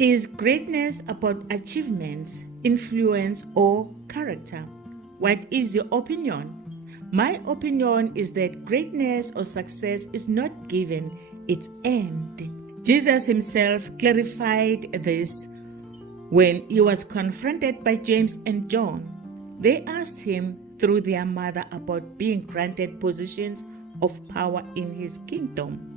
Is greatness about achievements, influence, or character? What is your opinion? My opinion is that greatness or success is not given, it's earned. Jesus himself clarified this when he was confronted by James and John. They asked him through their mother about being granted positions of power in his kingdom.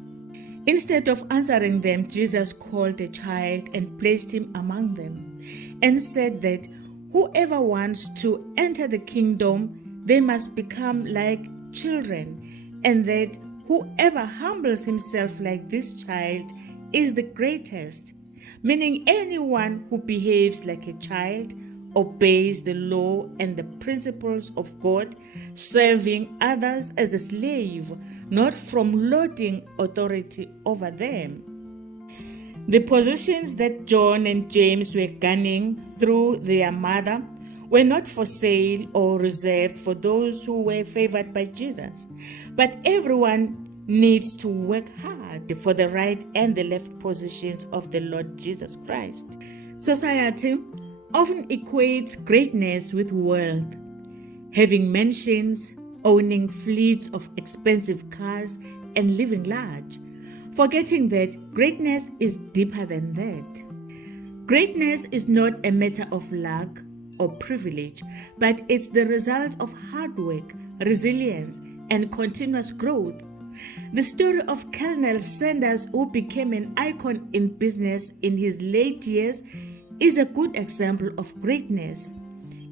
Instead of answering them, Jesus called a child and placed him among them and said that whoever wants to enter the kingdom, they must become like children, and that whoever humbles himself like this child is the greatest, meaning anyone who behaves like a child, obeys the law and the principles of God, serving others as a slave, not from lording authority over them. The positions that John and James were gaining through their mother were not for sale or reserved for those who were favored by Jesus, but everyone needs to work hard for the right and the left positions of the Lord Jesus Christ. Society often equates greatness with wealth, having mansions, owning fleets of expensive cars, and living large, forgetting that greatness is deeper than that. Greatness is not a matter of luck or privilege, but it's the result of hard work, resilience, and continuous growth. The story of Colonel Sanders, who became an icon in business in his late years, is a good example of greatness.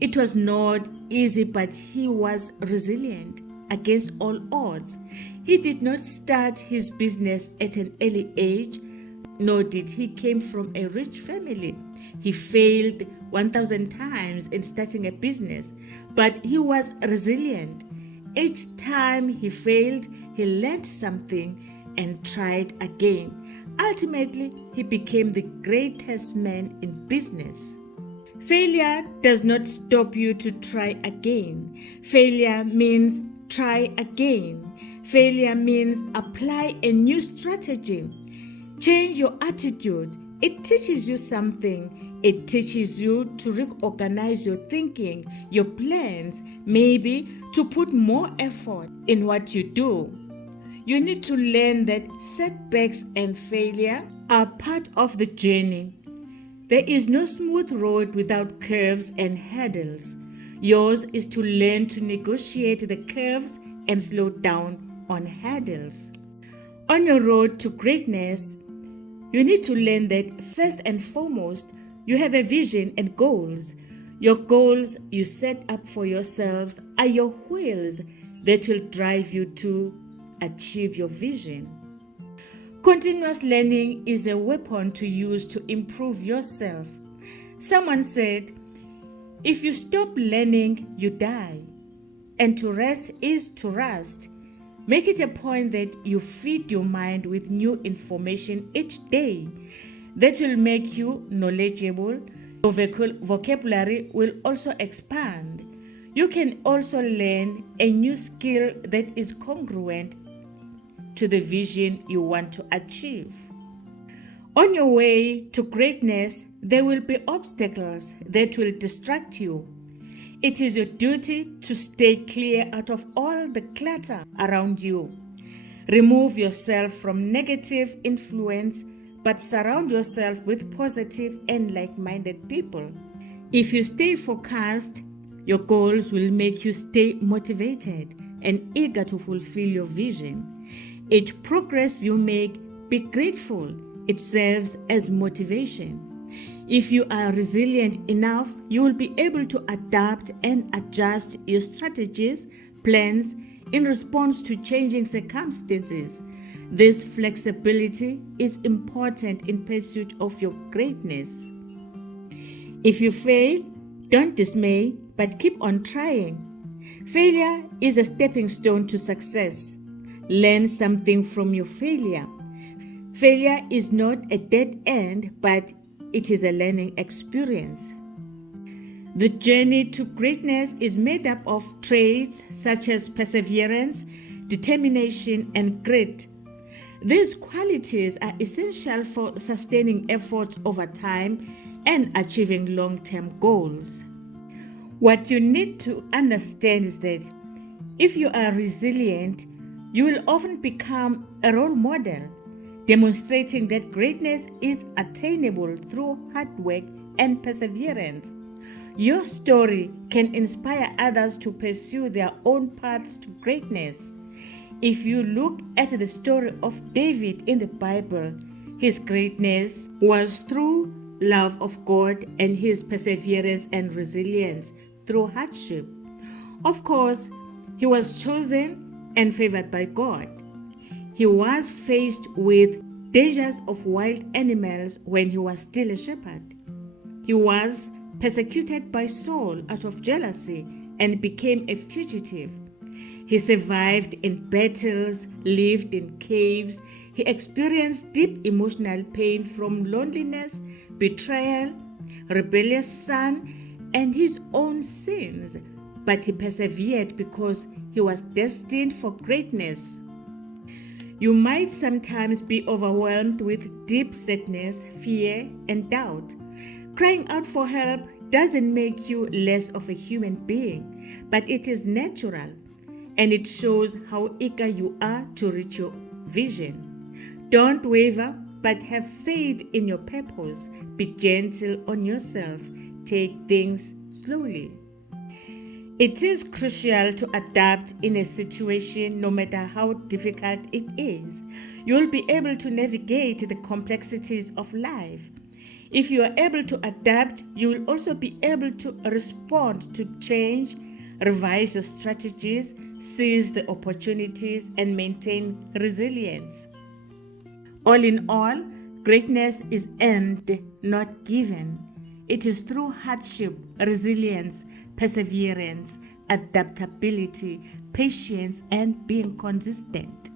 It was not easy, but he was resilient against all odds. He did not start his business at an early age, nor did he come from a rich family. He failed 1,000 times in starting a business, but he was resilient. Each time he failed, he learned something and tried again. Ultimately, he became the greatest man in business. Failure does not stop you to try again. Failure means try again. Failure means apply a new strategy. Change your attitude. It teaches you something. It teaches you to reorganize your thinking, your plans, maybe to put more effort in what you do. You need to learn that setbacks and failure are part of the journey. There is no smooth road without curves and hurdles. Yours is to learn to negotiate the curves and slow down on hurdles. On your road to greatness, you need to learn that first and foremost, you have a vision and goals. Your goals you set up for yourselves are your wheels that will drive you to achieve your vision. Continuous learning is a weapon to use to improve yourself. Someone said, if you stop learning, you die. And to rest is to rust. Make it a point that you feed your mind with new information each day. That will make you knowledgeable. Your vocabulary will also expand. You can also learn a new skill that is congruent to the vision you want to achieve. On your way to greatness, there will be obstacles that will distract you. It is your duty to stay clear out of all the clutter around you. Remove yourself from negative influence, but surround yourself with positive and like-minded people. If you stay focused, your goals will make you stay motivated and eager to fulfill your vision. Each progress you make, be grateful. It serves as motivation. If you are resilient enough, you will be able to adapt and adjust your strategies, plans in response to changing circumstances. This flexibility is important in pursuit of your greatness. If you fail, don't dismay, but keep on trying. Failure is a stepping stone to success. Learn something from your failure. Failure is not a dead end, but it is a learning experience. The journey to greatness is made up of traits such as perseverance, determination, and grit. These qualities are essential for sustaining efforts over time and achieving long-term goals. What you need to understand is that if you are resilient, you will often become a role model, demonstrating that greatness is attainable through hard work and perseverance. Your story can inspire others to pursue their own paths to greatness. If you look at the story of David in the Bible, his greatness was through love of God and his perseverance and resilience through hardship. Of course, he was chosen and favored by God. He was faced with dangers of wild animals when he was still a shepherd. He was persecuted by Saul out of jealousy and became a fugitive. He survived in battles, lived in caves. He experienced deep emotional pain from loneliness, betrayal, rebellious son, and his own sins. But he persevered because he was destined for greatness. You might sometimes be overwhelmed with deep sadness, fear, and doubt. Crying out for help doesn't make you less of a human being, but it is natural, and it shows how eager you are to reach your vision. Don't waver, but have faith in your purpose. Be gentle on yourself. Take things slowly. It is crucial to adapt in a situation no matter how difficult it is. You'll be able to navigate the complexities of life. If you are able to adapt, you will also be able to respond to change, revise your strategies, seize the opportunities, and maintain resilience. All in all, greatness is earned, not given. It is through hardship, resilience, perseverance, adaptability, patience, and being consistent.